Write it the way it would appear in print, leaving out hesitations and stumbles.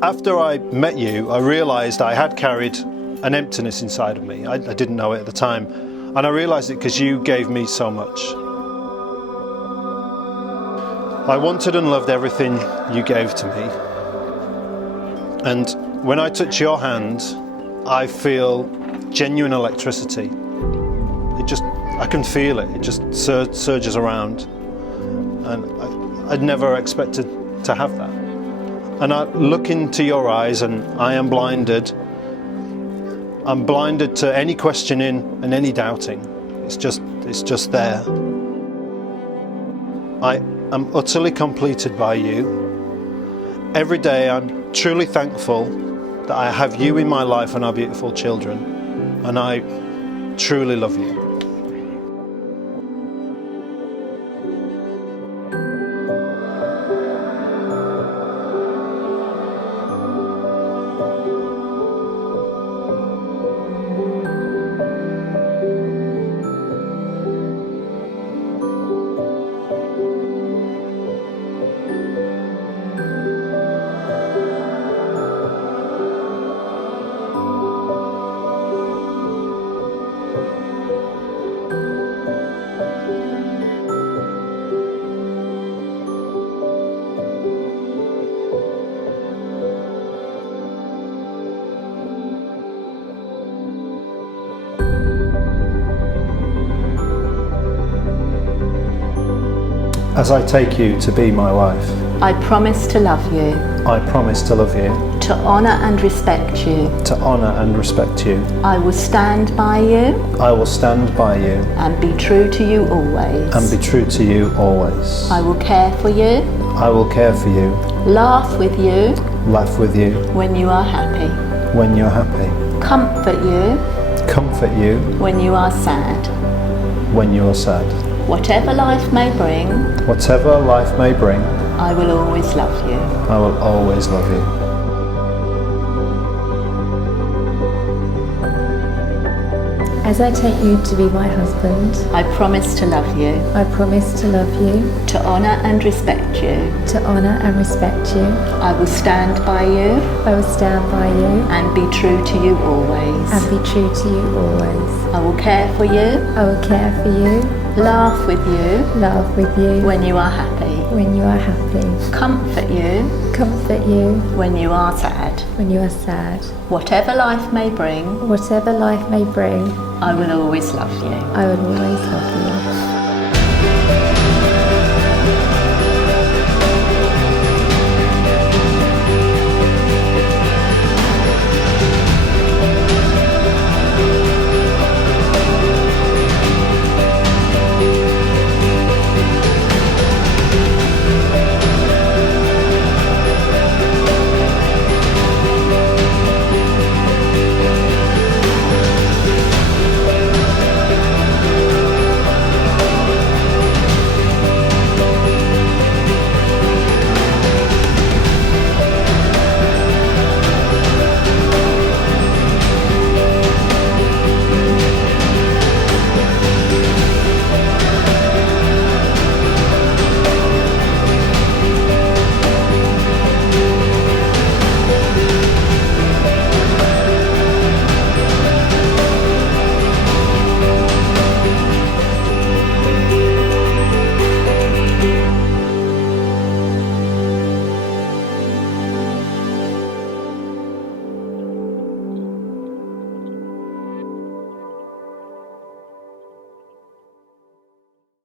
After I met you, I realised I had carried an emptiness inside of me. I didn't know it at the time. And I realised it because you gave me so much. I wanted and loved everything you gave to me. And when I touch your hand, I feel genuine electricity. I can feel it. It just surges around. And I'd never expected to have that. And I look into your eyes and I am blinded. I'm blinded to any questioning and any doubting. It's just there. I am utterly completed by you. Every day I'm truly thankful that I have you in my life and our beautiful children. And I truly love you. As I take you to be my wife, I promise to love you, I promise to love you, to honour and respect you. to honour and respect you. I will stand by you I will stand by you and be true to you always. and be true to you always. I will care for you, I will care for you, laugh with you laugh with you when you are happy, when you're happy, comfort you comfort you when you are sad. when you're sad. Whatever life may bring, Whatever life may bring, I will always love you. I will always love you. As I take you to be my husband, I promise to love you, I promise to love you, to honour and respect you. to honour and respect you. I will stand by you I will stand by you and be true to you always. and be true to you always. I will care for you, I will care for you, laugh with you laugh with you when you are happy, when you are happy, comfort you comfort you when you are sad. when you are sad. Whatever life may bring, Whatever life may bring, I will always love you. I will always love you.